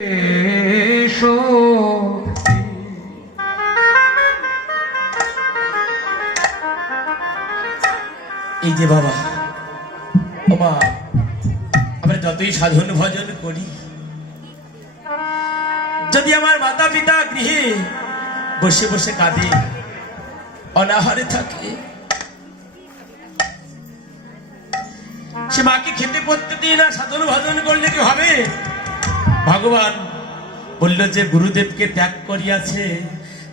এই যে বাবা মা আমরা যতই সাধন ভজন করি, যদি আমার মাতা পিতা গৃহে বসে বসে কাঁদে, অনাহারে থাকে, সে মাকে খেতে পড়তে দিই না সাধন ভজন করলে কি হবে? ভগবান বলল যে গুরুদেবকে ত্যাগ করিয়াছে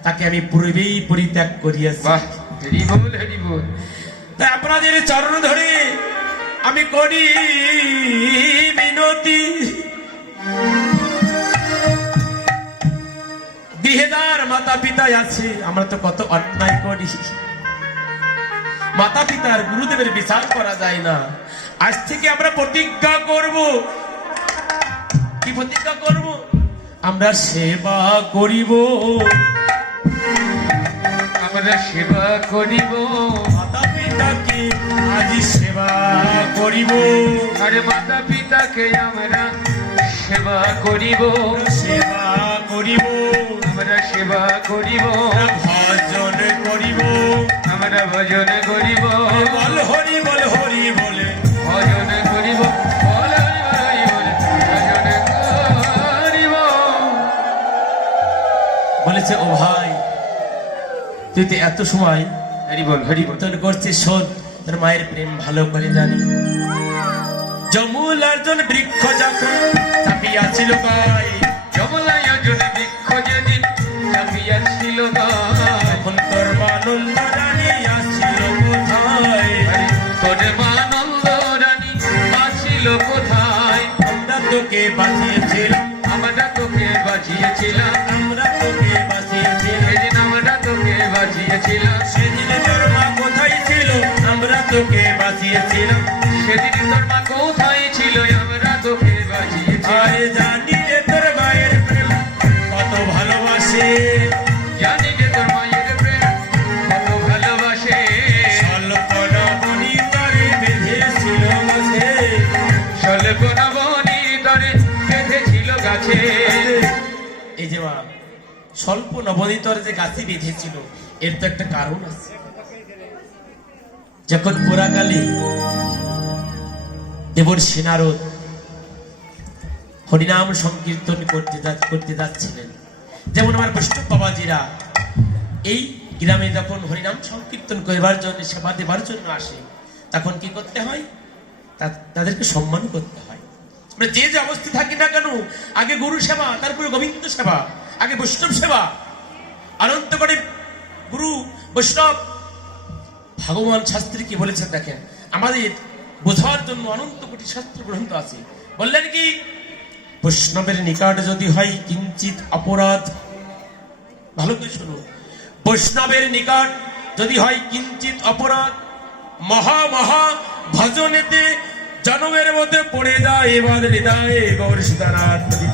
তাকে আমি পূর্বেই পরিত্যাগ করিয়াছি। তাই আপনাদের চরণ ধরে আমি করি মিনতি গৃহেদার মাতা পিতা আছে আমরা তো কত অন্যায় করি। মাতা পিতার গুরুদেবের বিচার করা যায় না। আজ থেকে আমরা প্রতিজ্ঞা করব কি প্রতিজ্ঞা করব? আমরা সেবা করিব। আমরা সেবা করিব। মাতা পিতাকে আজ সেবা করিব। আরে মাতা পিতাকে আমরা সেবা করিব। সেবা করিব। আমরা সেবা করিব। ভজন করিব। আমরা ভজন করিব। বল হরি বল হরি বলে বলেছে ও ভাই তুই তো এত সময় হরিবল বল হরি বল। কীর্তন করছিস শোন তোর মায়ের প্রেম ভালো করে জানি। জমুল অর্জুন বৃক্ষ যখন চাপিয়াছিল গায়ে যমলায় অর্জুন বৃক্ষ যদি চাপিয়াছিল গায় বাঁচিয়েছিলাম সেদিন তোর মা কোথায় ছিল আমরা তোকে বাঁচিয়েছিলাম। আরে জানি রে তোর মায়ের প্রেম কত ভালোবাসে। জানি যে তোর মায়ের প্রেম কত ভালোবাসে। স্বল্পনা তারে বেঁধেছিল গাছে। স্বল্পনা বনি তরে বেঁধেছিল গাছে। এই যে মা স্বল্প নবনীতর যে গাছে বেঁধেছিল এর তো একটা কারণ আছে। যখন পোড়াকালে দেবর সেনারদ হরিনাম সংকীর্তন করতে করতে যাচ্ছিলেন, যেমন আমার বৈষ্ণব বাবাজিরা, এই গ্রামে যখন হরিনাম সংকীর্তন করবার জন্য, সেবা দেবার জন্য আসে, তখন কি করতে হয়? তাদেরকে সম্মান করতে হয়। আমরা যে যে অবস্থা থাকি না কেন, আগে গুরু সেবা, তারপরে গোবিন্দ সেবা, আগে বৈষ্ণব সেবা। অনন্ত করে গুরু বৈষ্ণব ভগবান শাস্ত্রী কি বলেছেন, দেখেন, আমাদের বোঝার জন্য অনন্ত কোটি শাস্ত্র গ্রন্থ আছে। বললেন কি, বৈষ্ণবের নিকট যদি হয় কিঞ্চিত অপরাধ। ভালো করে শুনুন। বৈষ্ণবের নিকট যদি হয় কিঞ্চিত অপরাধ, মহা মহা ভজনেতে জনমের মধ্যে পড়ে যায় এবার হৃদয়ে গৌর নদী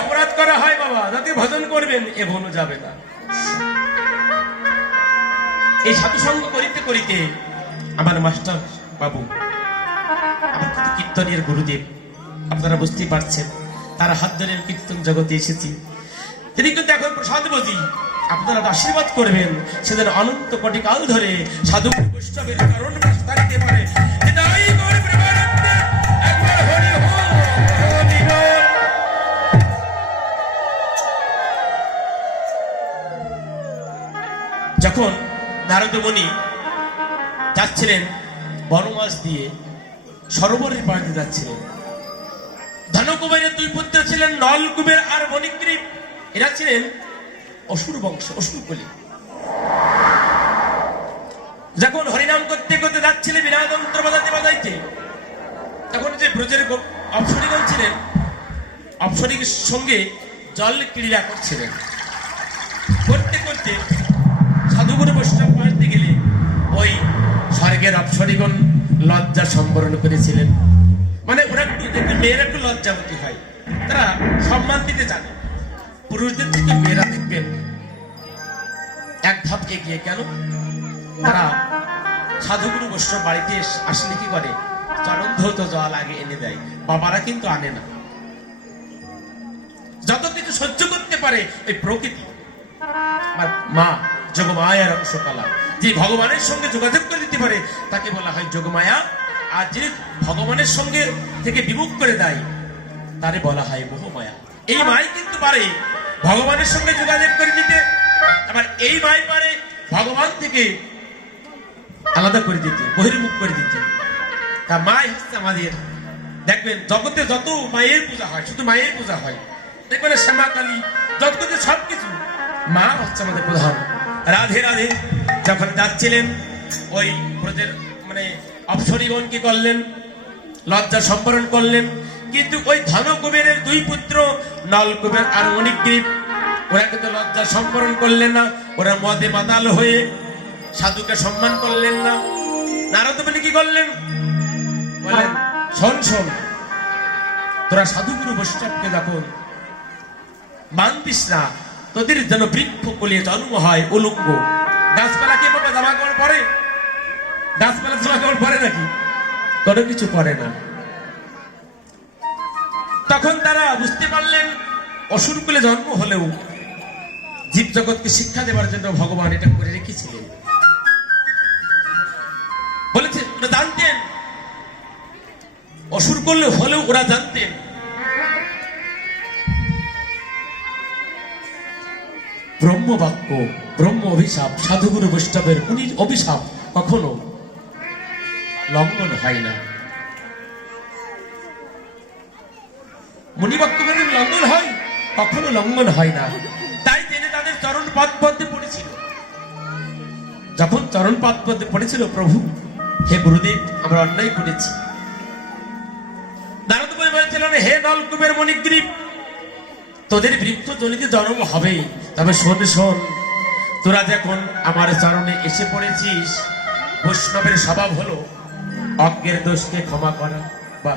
অপরাধ করা হয় বাবা, যাতে ভজন করবেন, এ এগোনো যাবে না। এই সাধুসঙ্গ করিতে করিতে আমার মাস্টার বাবু, আমার কীর্তনের গুরুদেব, আপনারা বুঝতেই পারছেন, তার হাত ধরে কীর্তন জগতে এসেছি। তিনি কিন্তু এখন প্রসাদ বজি আপনারা আশীর্বাদ করবেন, সেদিন অনন্ত কোটি কাল ধরে সাধু বৈষ্ণবের কারণ পারে। যখন নারদমণি যাচ্ছিলেন বনমাস দিয়ে সরোবরের পাড়ে দিয়ে যাচ্ছিলেন দুই পুত্র ছিলেন আর এরা ছিলেন অসুর বংশ যখন হরিনাম করতে করতে যাচ্ছিলেন বিনাদন্ত্র বাজাতে বাজাইতে তখন যে ব্রজের অপ্সরীগণ ছিলেন, অপ্সরীর সঙ্গে জল ক্রীড়া করছিলেন। করতে করতে সাধুগুরু বৈষ্ণব পাড়তে গেলে ওই স্বর্গের অপ্সরীগণ লজ্জা সম্বরণ করেছিলেন। মানে ওরা একটু দেখবে মেয়েরা একটু লজ্জাবতী হয়। তারা সম্মান দিতে জানে। পুরুষদের থেকে মেয়েরা দেখবেন এক ধাপ এগিয়ে কেন তারা সাধুগুরু বৈষ্ণব বাড়িতে আসলে কি করে? চরণ ধৌত জল আগে এনে দেয়। বাবারা কিন্তু আনে না। যত কিছু সহ্য করতে পারে এই প্রকৃতি। মা যোগমায়ার অংশকলা। যে ভগবানের সঙ্গে যোগাযোগ করে দিতে পারে, তাকে বলা হয় যোগমায়া। আর যিনি ভগবানের সঙ্গে থেকে বিমুখ করে দেয়, তারে বলা হয় মোহমায়া। এই মাই কিন্তু পারে ভগবানের সঙ্গে যোগাযোগ করে দিতে। আবার এই মাই পারে ভগবান থেকে আলাদা করে দিতে, বহির্মুখ করে দিতে। তা মাই হচ্ছে আমাদের। দেখবেন, জগতে যত মায়ের পূজা হয়, শুধু মায়ের পূজা হয়। দেখবেন শ্যামা কালী কিছু, সবকিছু মা হচ্ছে আমাদের প্রধান। রাধে রাধে। যখন যাচ্ছিলেন, ওই ব্রজের মানে অপসরীগণ কি করলেন? লজ্জা সম্বরণ করলেন। কিন্তু ওই ধন কুবেরের দুই পুত্র নল কুবের আর মণিগ্রীব, ওরা কিন্তু লজ্জা সম্বরণ করলেন না। ওরা মদে মাতাল হয়ে সাধুকে সম্মান করলেন না। নারদ মুনি কি করলেন? বলেন, শোন শোন, তোরা সাধুগুরু বৈষ্ণবকে যখন মানতিস না। তোদের যেন বৃক্ষ কলিয়ে জন্ম হয় উলুঙ্গ। গাছপালা কি পাবে জামা কাপড় পরে? গাছপালা জামা কাপড় পরে নাকি? কোনো কিছু পরে না। তখন তারা বুঝতে পারলেন, অসুর কুলে জন্ম হলেও জীব জগৎকে শিক্ষা দেওয়ার জন্য ভগবান এটা করে রেখেছিলেন। বলেছে, ওরা জানতেন। অসুর করলে হলেও ওরা জানতেন। ব্রহ্ম বাক্য ব্রহ্ম অভিশাপ, সাধুগুরু বৈষ্ণবের উনি অভিশাপ কখনো লঙ্ঘন হয় না। লঙ্ঘন হয়? কখনো লঙ্ঘন হয় না। তাই তিনি তাদের চরণ পদ পড়েছিল। যখন চরণ পদ পদ্মে পড়েছিল, প্রভু, হে গুরুদেব, আমরা অন্যায় করেছি। নারদ বলেছিলেন, হে নলকুবের মণিগ্রীব, তোদের বৃক্ষ জনিতে জন্ম হবেই। তবে শোন শোন, তোরা যখন আমার চরণে এসে পড়েছিস, বৈষ্ণবের স্বভাব হলো অজ্ঞের দোষকে ক্ষমা করা বা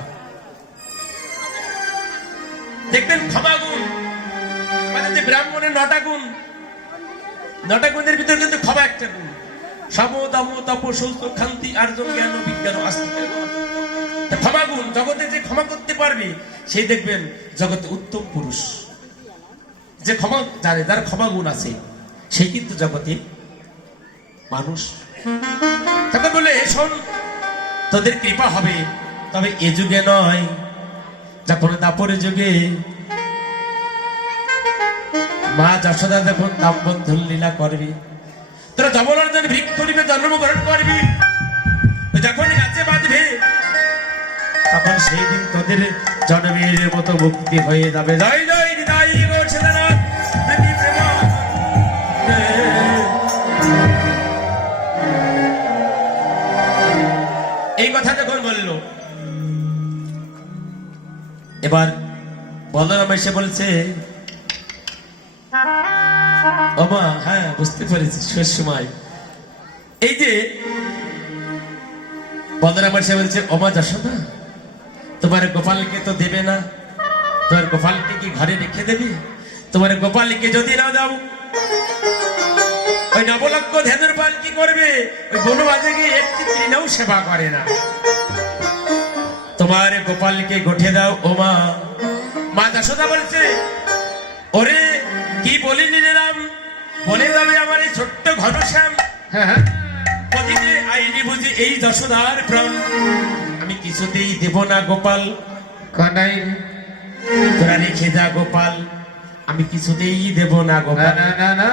দেখবেন ক্ষমা গুণ মানে যে ব্রাহ্মণের নটা গুণ, নটা গুণের ভিতরে কিন্তু ক্ষমা একটা গুণ। সম তপ সৌত খান্তি, আর্জন, জ্ঞান, বিজ্ঞান ক্ষমা গুণ, জগতে যে ক্ষমা করতে পারবে, সেই দেখবেন জগতে উত্তম পুরুষ। যে ক্ষমা জানে যার ক্ষমা গুণ আছে সেই কিন্তু জগতে মানুষ। তখন বলে শোন, তোদের কৃপা হবে, তবে এ যুগে নয় যখন দাপরের যুগে। মা যশোদা যখন দামবন্ধন লীলা করবি, তোরা যমনার্জন ভিক করিবে জন্মগ্রহণ করবি। যখন গাছে বাঁধবে, তখন সেই দিন তোদের জন্মের মতো মুক্তি হয়ে যাবে। জয় জয় হৃদয় এবার বলরাম এসে বলছে, ওমা হ্যাঁ বুঝতে পেরেছি, শেষ সময়। এই যে বলরাম এসে বলছে, ওমা যশোদা তোমার গোপালকে তো দেবে না। তোমার গোপালকে কি ঘরে রেখে দেবে? তোমার গোপালকে যদি না দাও, ওই নবলক্ষ ধ্যানের পাল কি করবে? ওই বনবাজে গিয়ে একটি তৃণও সেবা করে না। তোমার গোপালকে গঠে দাও ও মা। মা যশোদা বলছে ওরে কি বলি নিলাম বলে যাবে আমার এই ছোট্ট ঘনশ্যাম হ্যাঁ হ্যাঁ। ওদিকে আইনি বুঝি এই যশোদার প্রাণ। আমি কিছুতেই দেব না গোপাল। কানাই। তোরা রেখে যা গোপাল। আমি কিছুতেই দেব না না গোপাল। না না না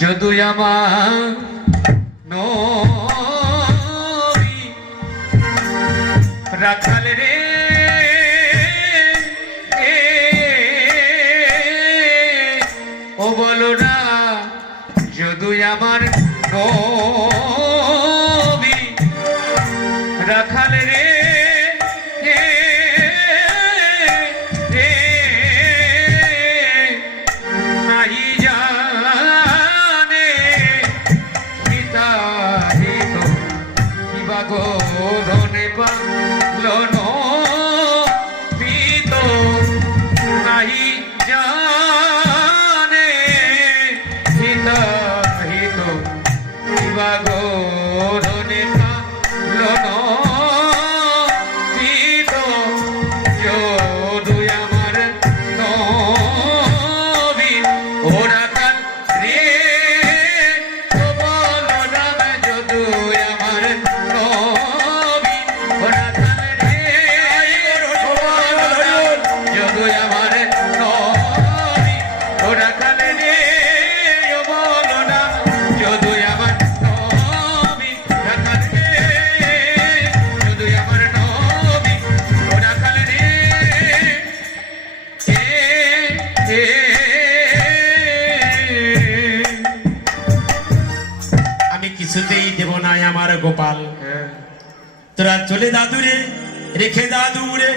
যদু আমার নবী রাখাল রে দাদুরে, রেখে দাদুরে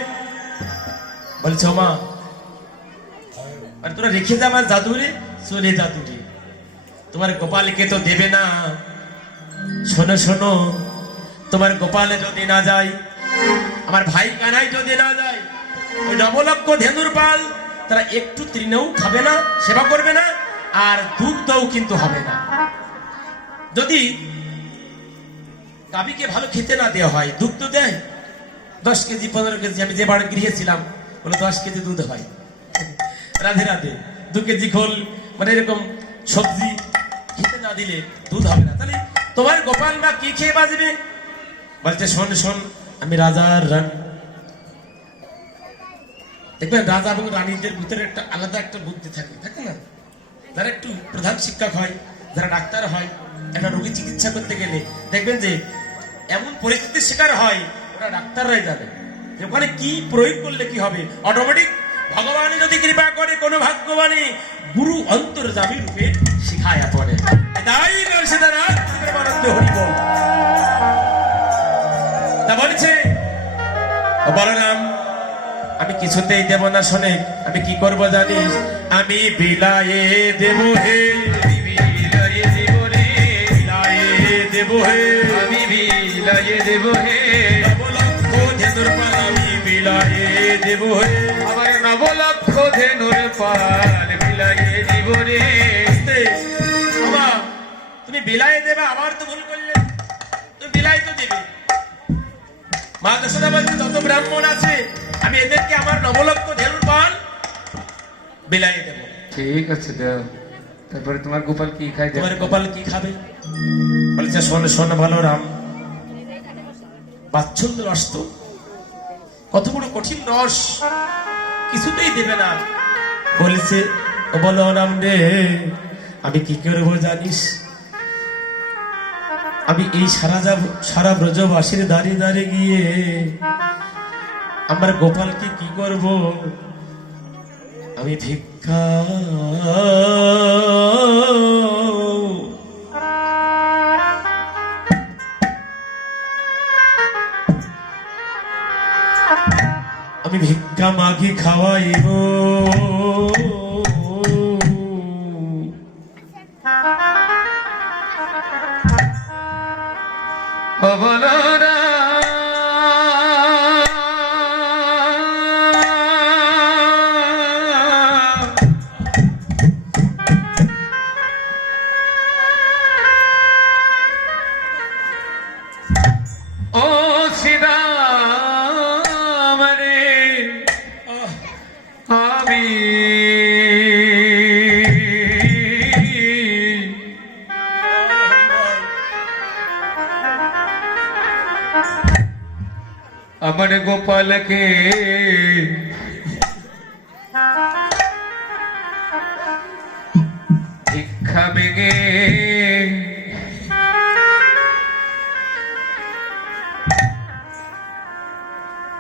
বলছো মা আর তোরা রেখে যা আমার দাদুরে, চলে দাদুরে তোমার গোপালকে তো দেবে না। শোনো শোনো, তোমার গোপালে যদি না যায়, আমার ভাই কানাই যদি না যায়, ওই নবলক্ষ ধেনুর পাল, তারা একটু তৃণও খাবে না, সেবা করবে না, আর দুগ্ধও কিন্তু হবে না। যদি গাবিকে ভালো খেতে না দেওয়া হয়, দুধ তো দেয়। দশ কেজি, পনেরো কেজি, আমি যে বাড়ি গৃহেছিলাম, বলে দশ কেজি দুধ হয়। রাধে রাধে, দু কেজি খোল মানে এরকম সবজি, খেতে না দিলে দুধ হবে না। তাহলে তোমার গোপাল মা কি খেয়ে বাজবে বলছে, শোন শোন, আমি রাজার রানী। দেখবেন রাজা এবং রানীদের ভিতরে একটা আলাদা একটা বুদ্ধি থাকে থাকে না? যারা একটু প্রধান শিক্ষক হয়, যারা ডাক্তার হয়, একটা রোগী চিকিৎসা করতে গেলে দেখবেন যে এমন পরিস্থিতির শিকার হয়, ওরা ডাক্তাররাই জানে। যে ওখানে কি প্রয়োগ করলে কি হবে? অটোমেটিক ভগবানই যদি কৃপা করে, কোনো ভাগ্যবানী গুরু অন্তর্জামী রূপে শিখায়া পড়ে তাই তা বলছে বলরাম, আমি কিছুতেই দেব না শোনে, আমি কি করব জানিস? আমি বিলায়ে দেব হে বিলায়ে দেব রে, বিলায়ে দেব হে। দেব হে। নবলক্ষ ধেনুর পাল আমি বিলায়ে দেব হে। আমার নবলক্ষ ধেনুর পাল বিলায়ে দিব রে। তুমি বিলায়ে দেবে আবার তো ভুল করলে। তুমি বিলাই তো দেবে। মা দশদা বলছে যত ব্রাহ্মণ আছে আমি এদেরকে আমার নবলক্ষ ধেনুর পাল বিলায়ে দেবো। ঠিক আছে দাও। তারপরে তোমার গোপাল কি খাই তোমার গোপাল কি খাবে? বলছে শোন শোন ভালো রাম। বাচ্ছন্দ রস তো। কত বড় কঠিন রস। কিছুতেই দেবে না। বলছে, ও বলো রাম রে, আমি কি করব জানিস? আমি এই সারা যাব, সারা ব্রজবাসীর দাঁড়িয়ে দাঁড়িয়ে গিয়ে আমার গোপালকে কি করব? আমি ভিক্ষা আমি ভিক্ষা মাগি খাওয়াইব। বলরা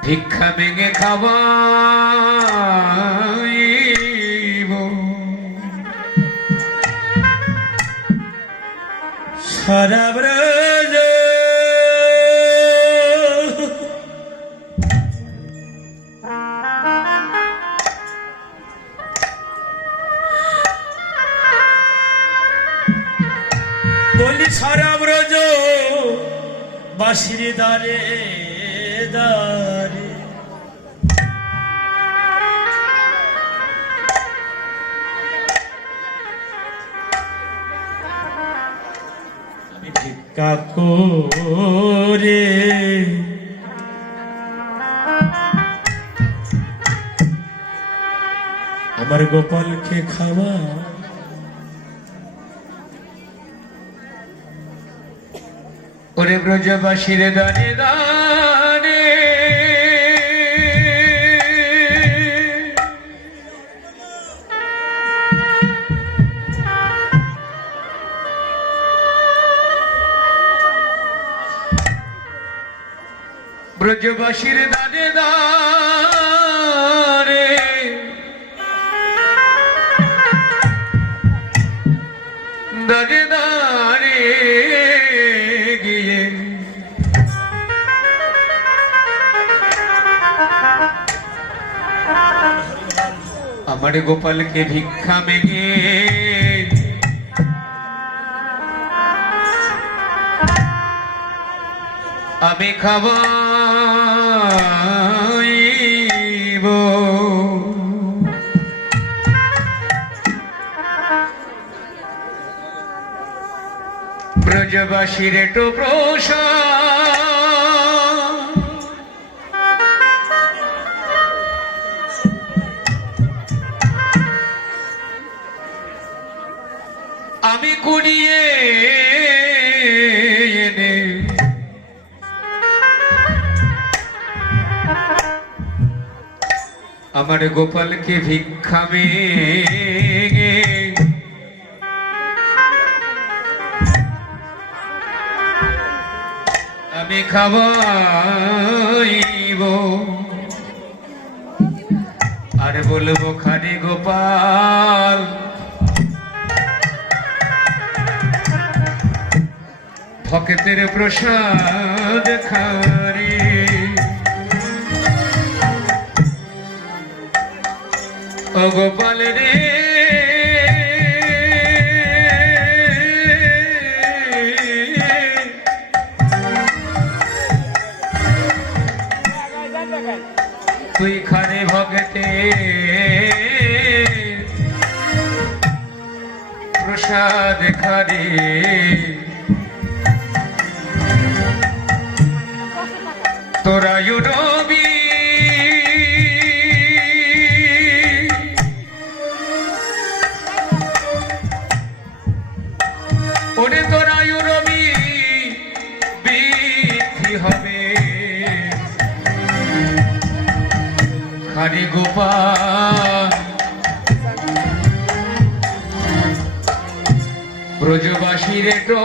ভিক্ষা মেগে খাওয়াইব। সারা ব্রজ বলি সারা ব্রজ বাসির দারে দারে আমি ভিক্ষা করে আমার গোপালকে খাওয়া। ওরে ব্রজবাসীর দানে দানে ব্রজবাসীর দাদে দারে। দানে দারে গিয়ে। আমার গোপালকে ভিক্ষা মেগে আমি খাবার খাবাইব ব্রজবাসীর একটু প্রসাদ আমার গোপালকে মেগে আমি খাবাইব আর বলব খানি গোপাল। ভক্তের প্রসাদ খারে গোপাল রে। তুই খানে ভগতে। প্রসাদ খারে ব্রজবাসীর তো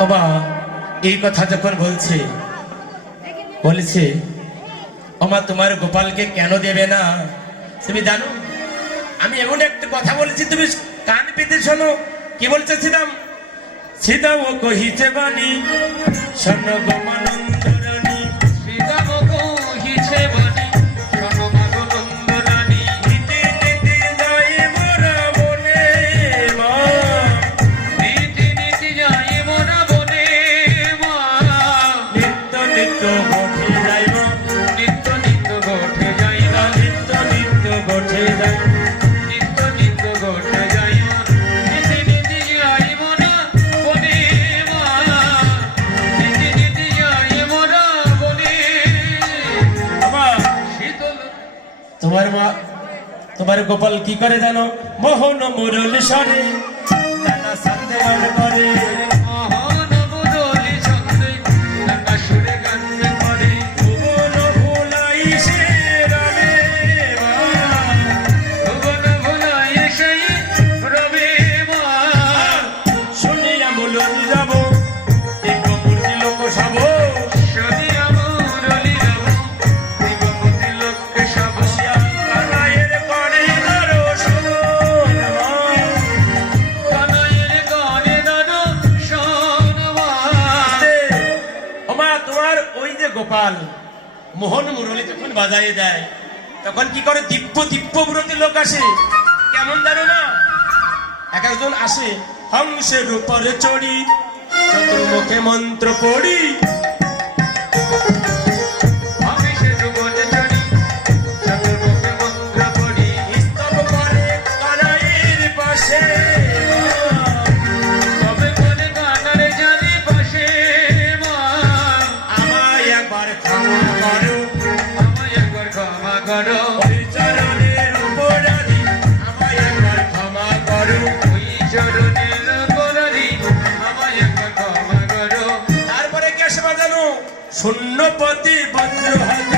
বাবা, এই কথা যখন বলছে, বলেছে, ওমা, তোমার গোপালকে কেন দেবে না? তুমি জানো, আমি এমন একটা কথা বলেছি, তুমি কান পেতে শোনো। কি বলছে সিদাম ও কহিছে বাণী স্বর্ণ গোমানন্দ তোমার গোপাল কি করে জানো? মোহন মুরল সরে সন্দেহ করে। তোমার ওই যে গোপাল, মোহন মুরলি যখন বাজায় দেয়, তখন কি করে দিব্য দিব্য ব্রতী লোক আসে? কেমন জানো না? এক একজন আসে, হংসের উপরে চড়ি, চতুর্মুখে মন্ত্র পড়ি। पति बंधु है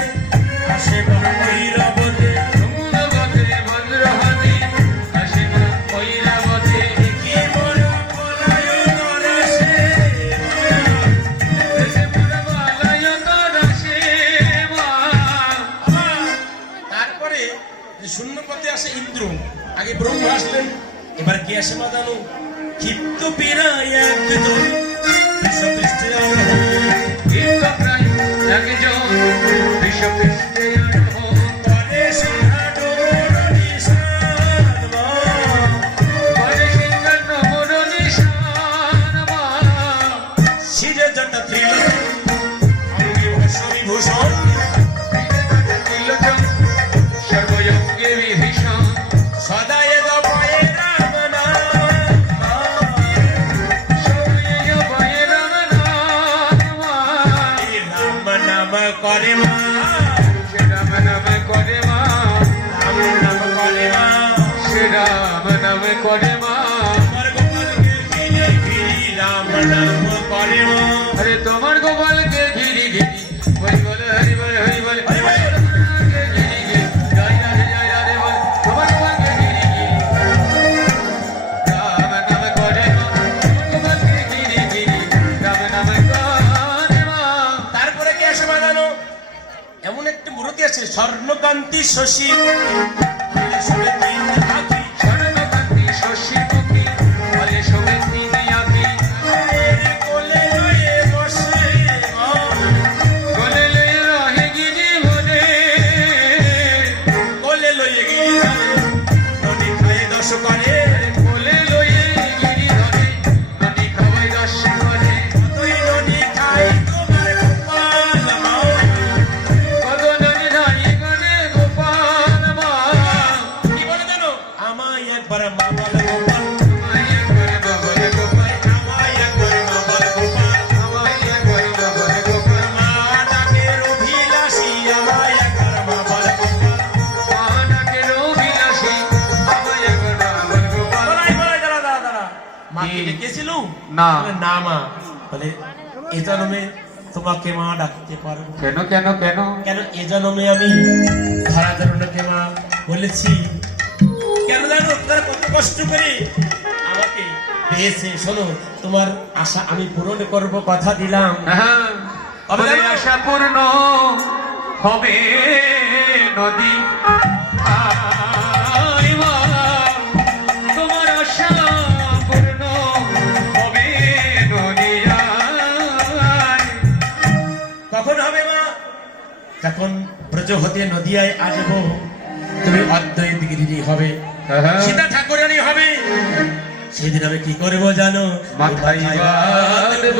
শশী। না। না মা। বলে তোমাকে মা কেন কেন কেন? কেন আমি বলেছি। কত করে আমাকে শোনো তোমার আশা আমি পূরণ করব কথা দিলাম। হ্যাঁ, হ্যাঁ। পূর্ণ হবে নদী তখন ব্রজ হতে নদিয়ায় আসব তুমি অদ্বৈত গিরিজি হবে সীতা ঠাকুরানি হবে। সেদিন আমি কি করব জানো? মাথায় বাঁধব।